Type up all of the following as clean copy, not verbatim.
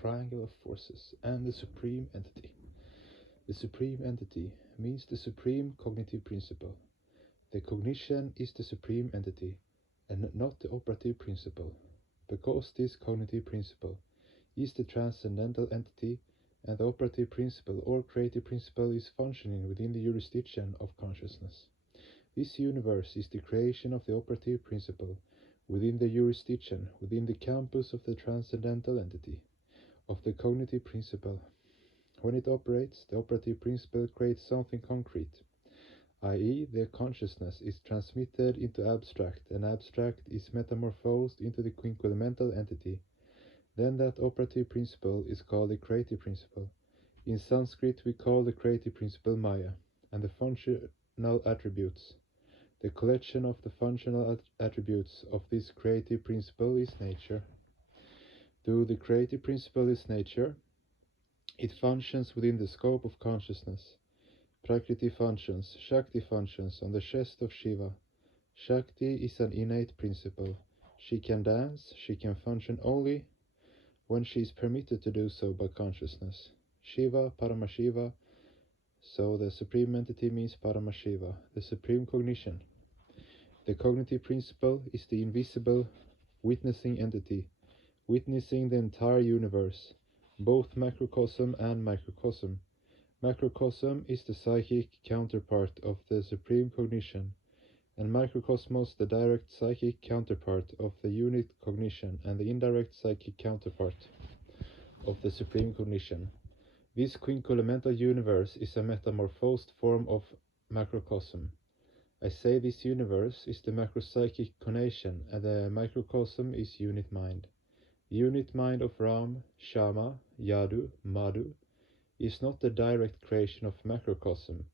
triangle of forces, and the supreme entity. The supreme entity means the supreme cognitive principle. The cognition is the supreme entity, and not the operative principle, because this cognitive principle is the transcendental entity, and the operative principle or creative principle is functioning within the jurisdiction of consciousness. This universe is the creation of the operative principle within the jurisdiction, within the campus of the transcendental entity, of the cognitive principle. When it operates, the operative principle creates something concrete, i.e., the consciousness is transmitted into abstract, and abstract is metamorphosed into the quinquelemental entity. Then that operative principle is called the creative principle. In Sanskrit we call the creative principle Maya, and the functional attributes. The collection of the functional attributes of this creative principle is nature. Though the creative principle is nature, it functions within the scope of consciousness. Prakriti functions, Shakti functions on the chest of Shiva. Shakti is an innate principle. She can dance, she can function only when she is permitted to do so by consciousness. Shiva, Paramashiva, so the supreme entity means Paramashiva, the supreme cognition. The cognitive principle is the invisible witnessing entity, witnessing the entire universe, both macrocosm and microcosm. Macrocosm is the psychic counterpart of the supreme cognition, and microcosmos the direct psychic counterpart of the unit cognition and the indirect psychic counterpart of the supreme cognition. This quinquelemental universe is a metamorphosed form of macrocosm. I say this universe is the macropsychic conation, and the microcosm is unit mind. The unit mind of Ram, Shama, Yadu, Madhu is not the direct creation of macrocosm,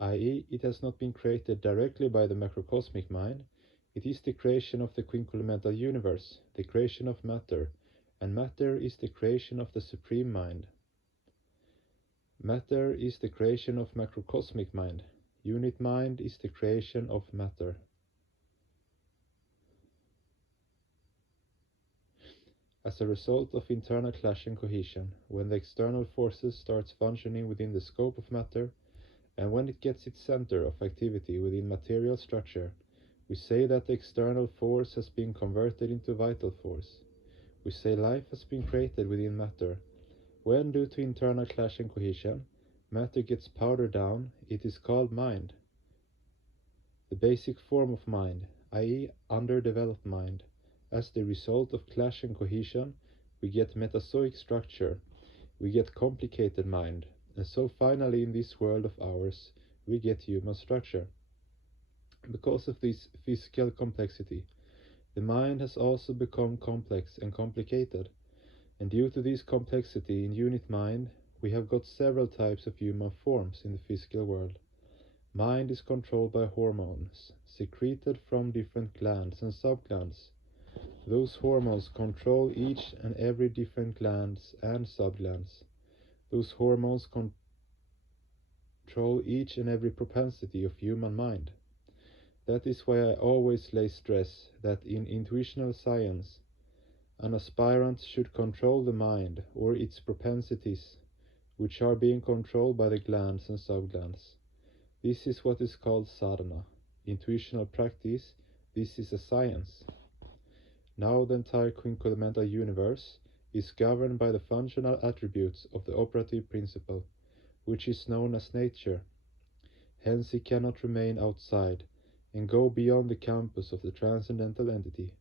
i.e., it has not been created directly by the macrocosmic mind. It is the creation of the quinquelemental universe, the creation of matter, and matter is the creation of the supreme mind. Matter is the creation of macrocosmic mind. Unit mind is the creation of matter. As a result of internal clash and cohesion, when the external forces starts functioning within the scope of matter, and when it gets its center of activity within material structure, we say that the external force has been converted into vital force. We say life has been created within matter. When, due to internal clash and cohesion, matter gets powdered down, it is called mind. The basic form of mind, i.e., underdeveloped mind. As the result of clash and cohesion, we get metazoic structure, we get complicated mind, and so finally in this world of ours, we get human structure. Because of this physical complexity, the mind has also become complex and complicated, and due to this complexity in unit mind, we have got several types of human forms in the physical world. Mind is controlled by hormones, secreted from different glands and subglands. Those hormones control each and every different glands and subglands. Those hormones control each and every propensity of human mind. That is why I always lay stress that in intuitional science, an aspirant should control the mind or its propensities, which are being controlled by the glands and subglands. This is what is called sadhana. Intuitional practice, this is a science. Now the entire quinquelemental universe is governed by the functional attributes of the operative principle, which is known as nature. Hence it cannot remain outside and go beyond the campus of the transcendental entity.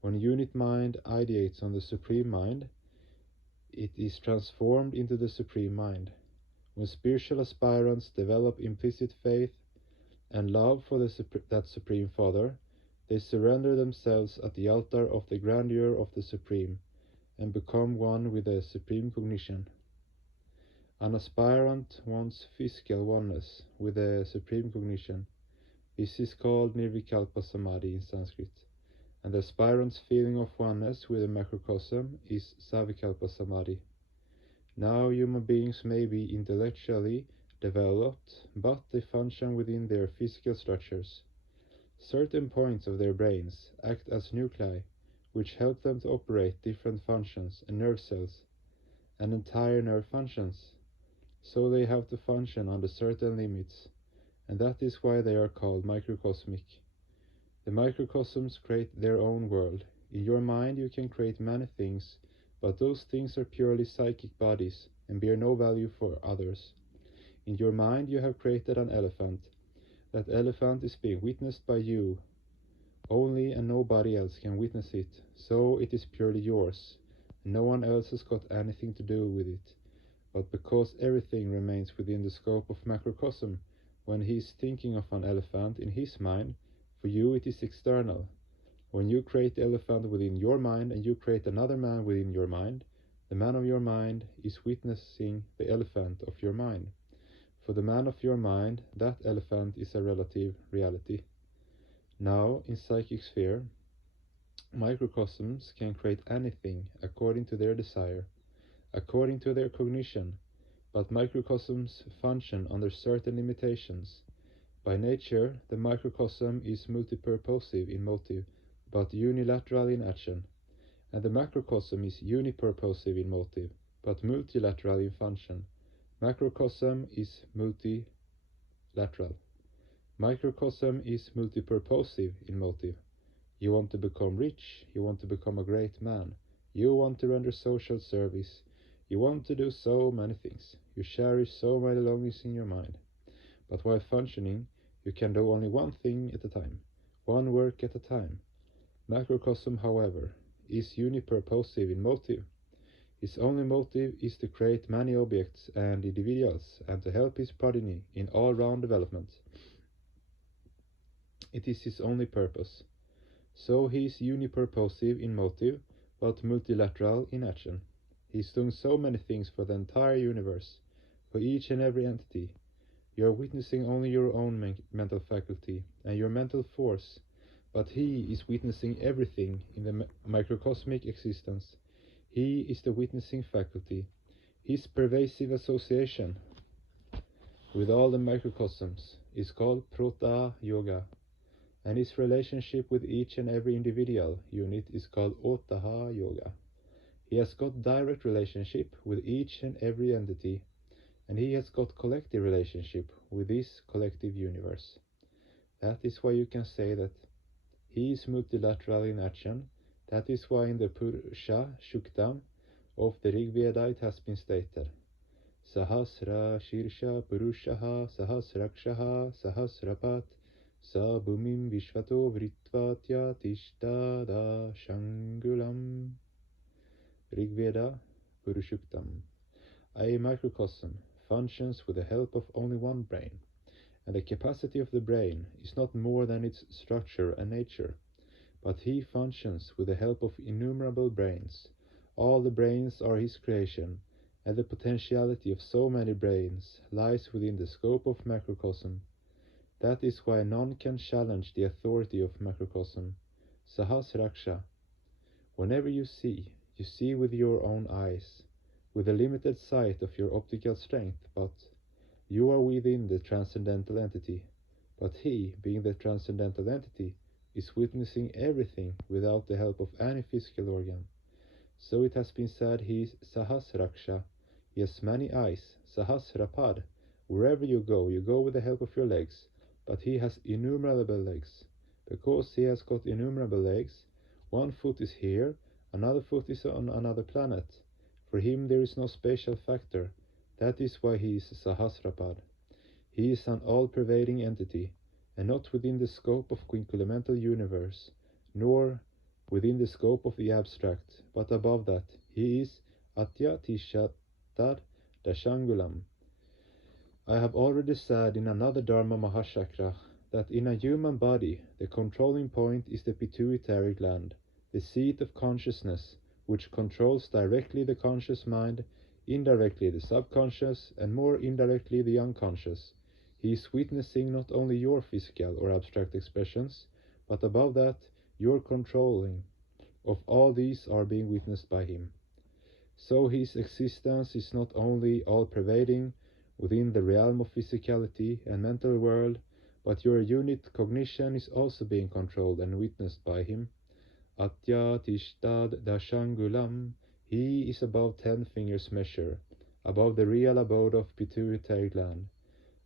When unit mind ideates on the supreme mind, it is transformed into the supreme mind. When spiritual aspirants develop implicit faith and love for that Supreme Father, they surrender themselves at the altar of the grandeur of the Supreme, and become one with the Supreme Cognition. An aspirant wants physical oneness with the Supreme Cognition. This is called Nirvikalpa Samadhi in Sanskrit, and the aspirant's feeling of oneness with the macrocosm is Savikalpa Samadhi. Now human beings may be intellectually developed, but they function within their physical structures. Certain points of their brains act as nuclei, which help them to operate different functions and nerve cells. and entire nerve functions. So they have to function under certain limits, and that is why they are called microcosmic. The microcosms create their own world. In your mind you can create many things, but those things are purely psychic bodies and bear no value for others. In your mind you have created an elephant. That elephant is being witnessed by you only, and nobody else can witness it, so it is purely yours, and no one else has got anything to do with it. But because everything remains within the scope of macrocosm, when he is thinking of an elephant in his mind, for you it is external. When you create the elephant within your mind and you create another man within your mind, the man of your mind is witnessing the elephant of your mind. For the man of your mind, that elephant is a relative reality. Now, in psychic sphere, microcosms can create anything according to their desire, according to their cognition, but microcosms function under certain limitations. By nature, the microcosm is multipurposive in motive, but unilateral in action, and the macrocosm is unipurposive in motive, but multilateral in function. Macrocosm is multilateral. Microcosm is multipurposive in motive. You want to become rich, you want to become a great man, you want to render social service, you want to do so many things, you cherish so many longings in your mind. But while functioning, you can do only one thing at a time, one work at a time. Macrocosm, however, is unipurposive in motive. His only motive is to create many objects and individuals and to help his progeny in all-round development. It is his only purpose. So he is unipurposive in motive, but multilateral in action. He is doing so many things for the entire universe, for each and every entity. You are witnessing only your own mental faculty and your mental force, but he is witnessing everything in the microcosmic existence. He is the witnessing faculty. His pervasive association with all the microcosms is called Prota Yoga, and his relationship with each and every individual unit is called Otaha Yoga. He has got direct relationship with each and every entity, and he has got collective relationship with this collective universe. That is why you can say that he is multilateral in action. That is why in the Purusha Shuktam of the Rig Veda it has been stated, Sahasra Shirsha Purushaha Sahasrakshaha Sahasrapat Sa Bhumim Vishvato Vritvatya Tishtada Shangulam. Rig Veda Purushuktam. A microcosm functions with the help of only one brain, and the capacity of the brain is not more than its structure and nature, but he functions with the help of innumerable brains. All the brains are his creation, and the potentiality of so many brains lies within the scope of macrocosm. That is why none can challenge the authority of macrocosm. Sahasraksha. Whenever you see with your own eyes, with the limited sight of your optical strength, but you are within the transcendental entity. But he, being the transcendental entity, is witnessing everything without the help of any physical organ. So it has been said he is Sahasraksha. He has many eyes, Sahasrapad. Wherever you go with the help of your legs, but he has innumerable legs. Because he has got innumerable legs, one foot is here, another foot is on another planet. For him there is no spatial factor. That is why he is Sahasrapad. He is an all-pervading entity, and not within the scope of quinculemental universe, nor within the scope of the abstract, but above that. He is Atyatishatar Dashangulam. I have already said in another Dharma Mahachakra that in a human body the controlling point is the pituitary gland, the seat of consciousness, which controls directly the conscious mind, indirectly the subconscious, and more indirectly the unconscious. He is witnessing not only your physical or abstract expressions, but above that, your controlling of all these are being witnessed by him. So his existence is not only all-pervading within the realm of physicality and mental world, but your unit cognition is also being controlled and witnessed by him. Atya Tishtad Dashangulam. He is above 10 fingers measure, above the real abode of pituitary gland,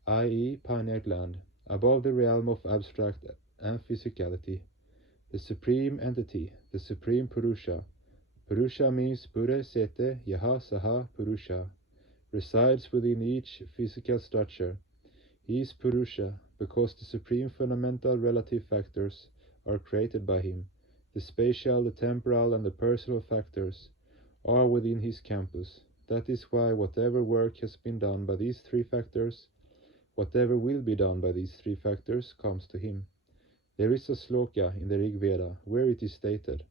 i.e. pineal gland, above the realm of abstract and physicality. The supreme entity, the supreme Purusha. Purusha means Pure Sete Yaha Saha Purusha, resides within each physical structure. He is Purusha because the supreme fundamental relative factors are created by him. The spatial, the temporal, and the personal factors are within his campus. That is why whatever work has been done by these three factors, whatever will be done by these three factors, comes to him. There is a sloka in the Rig Veda where it is stated,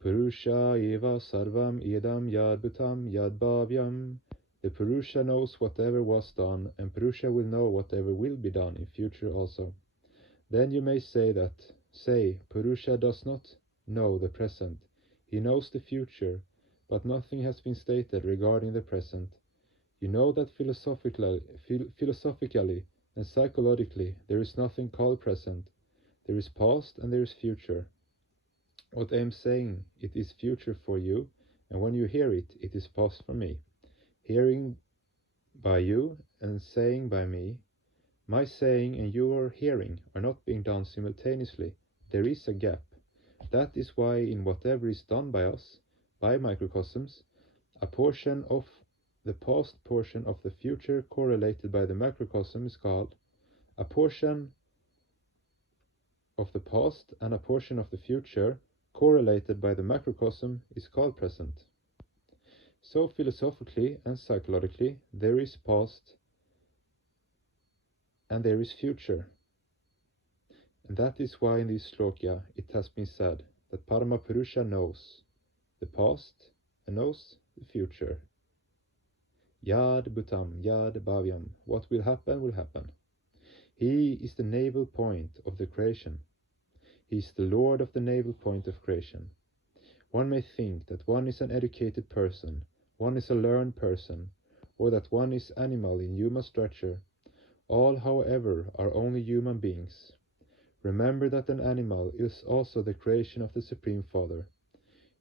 Purusha eva sarvam idam yadbhutam yadbhavyam. The Purusha knows whatever was done, and Purusha will know whatever will be done in future also. Then you may say Purusha does not know the present. He knows the future, but nothing has been stated regarding the present. You know that philosophically and psychologically there is nothing called present. There is past and there is future. What I am saying, it is future for you, and when you hear it, it is past for me. Hearing by you and saying by me, my saying and your hearing are not being done simultaneously. There is a gap. That is why in whatever is done by us, by microcosms, a portion of the past, portion of the future correlated by the macrocosm is called a portion of the past, and a portion of the future correlated by the macrocosm is called present. So philosophically and psychologically there is past and there is future. And that is why in this sloka it has been said that Parama Purusha knows the past and knows the future. Yad Bhutam, Yad Bhavyam, what will happen will happen. He is the navel point of the creation. He is the Lord of the navel point of creation. One may think that one is an educated person, one is a learned person, or that one is animal in human structure. All, however, are only human beings. Remember that an animal is also the creation of the Supreme Father.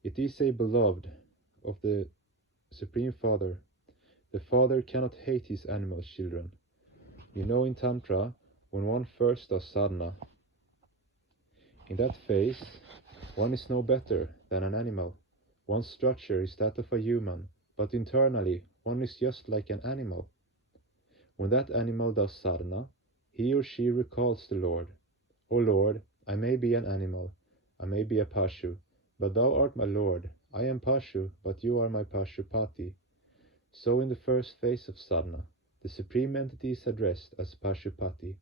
It is a beloved of the Supreme Father. The Father cannot hate his animal children. You know, in Tantra, when one first does sadhana, in that phase, one is no better than an animal. One's structure is that of a human, but internally, one is just like an animal. When that animal does sadhana, he or she recalls the Lord. O Lord, I may be an animal, I may be a Pashu, but thou art my Lord. I am Pashu, but you are my Pashupati. So in the first phase of sadhana, the Supreme Entity is addressed as Pashupati.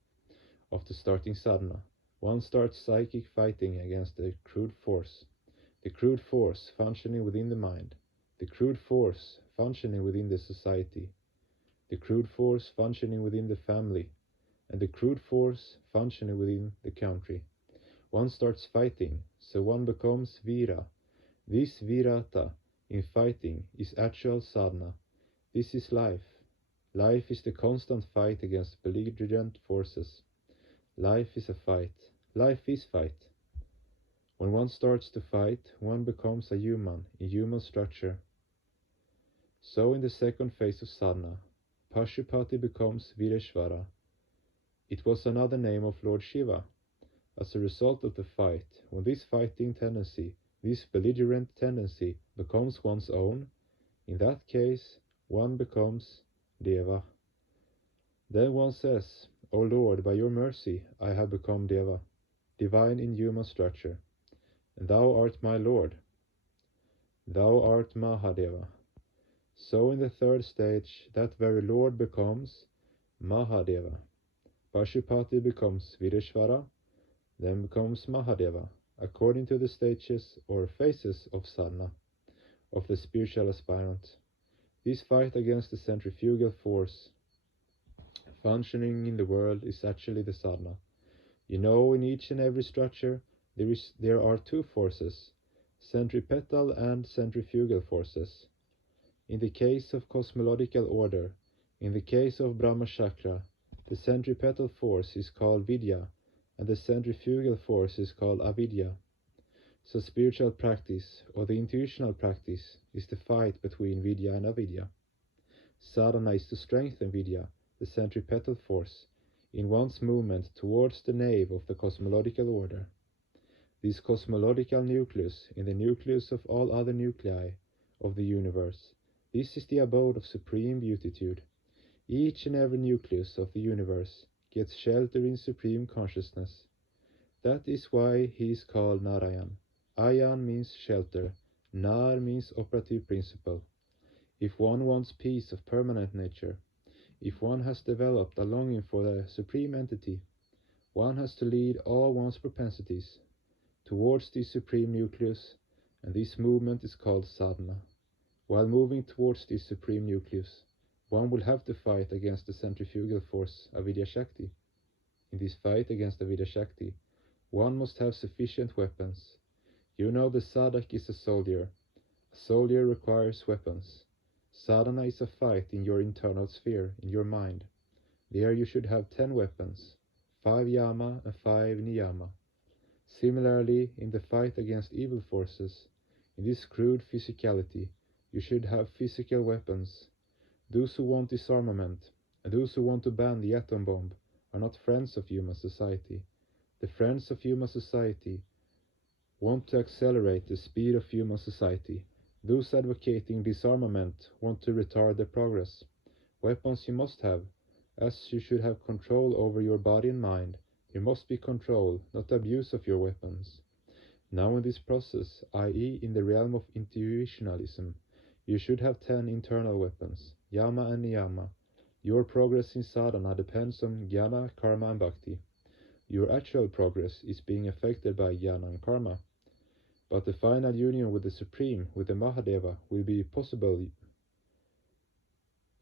After starting sadhana, one starts psychic fighting against the crude force functioning within the mind, the crude force functioning within the society, the crude force functioning within the family, and the crude force functioning within the country. One starts fighting, so one becomes Vira. This Virata in fighting is actual sadhana. This is life. Life is the constant fight against belligerent forces. Life is a fight. Life is fight. When one starts to fight, one becomes a human in human structure. So in the second phase of sadhana, Pashupati becomes Vireshvara. It was another name of Lord Shiva. As a result of the fight, when this fighting tendency, this belligerent tendency, becomes one's own, in that case, one becomes Deva. Then one says, O Lord, by your mercy, I have become Deva, divine in human structure, and thou art my Lord. Thou art Mahadeva. So in the third stage, that very Lord becomes Mahadeva. Pashupati becomes Vireshvara, then becomes Mahadeva, according to the stages or phases of sadhana, of the spiritual aspirant. This fight against the centrifugal force functioning in the world is actually the sadhana. You know, in each and every structure, there are two forces, centripetal and centrifugal forces. In the case of cosmological order, in the case of Brahma Chakra, the centripetal force is called Vidya, and the centrifugal force is called Avidya. So spiritual practice, or the intuitional practice, is the fight between vidya and avidya. Sadhana is to strengthen vidya, the centripetal force, in one's movement towards the nave of the cosmological order. This cosmological nucleus in the nucleus of all other nuclei of the universe. This is the abode of supreme beatitude. Each and every nucleus of the universe gets shelter in supreme consciousness. That is why he is called Narayan. Ayan means shelter, Nar means operative principle. If one wants peace of permanent nature, if one has developed a longing for the supreme entity, one has to lead all one's propensities towards the supreme nucleus, and this movement is called sadhana. While moving towards this supreme nucleus, one will have to fight against the centrifugal force avidya shakti. In this fight against avidya shakti, one must have sufficient weapons. You know the sadhak is a soldier. A soldier requires weapons. Sadhana is a fight in your internal sphere, in your mind. There you should have 10 weapons, 5 yama and 5 niyama. Similarly, in the fight against evil forces, in this crude physicality, you should have physical weapons. Those who want disarmament, and those who want to ban the atom bomb, are not friends of human society. The friends of human society want to accelerate the speed of human society. Those advocating disarmament want to retard their progress. Weapons you must have, as you should have control over your body and mind. There must be control, not abuse of your weapons. Now in this process, i.e. in the realm of intuitionalism, you should have 10 internal weapons, yama and niyama. Your progress in sadhana depends on jnana, karma and bhakti. Your actual progress is being affected by jnana and karma. But the final union with the Supreme, with the Mahadeva, will be possible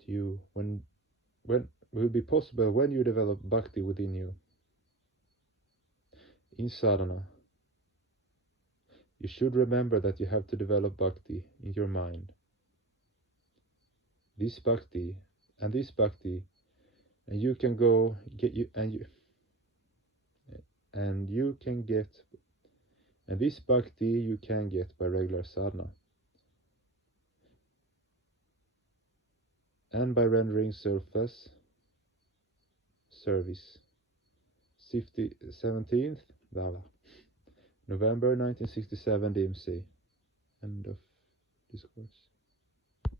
to you when will be possible when you develop bhakti within you. In sadhana, you should remember that you have to develop bhakti in your mind. This bhakti, and you can go get you and you can get, and this bhakti you can get by regular sadhana, and by rendering selfless service. 17th Dala, November 1967 DMC. End of discourse.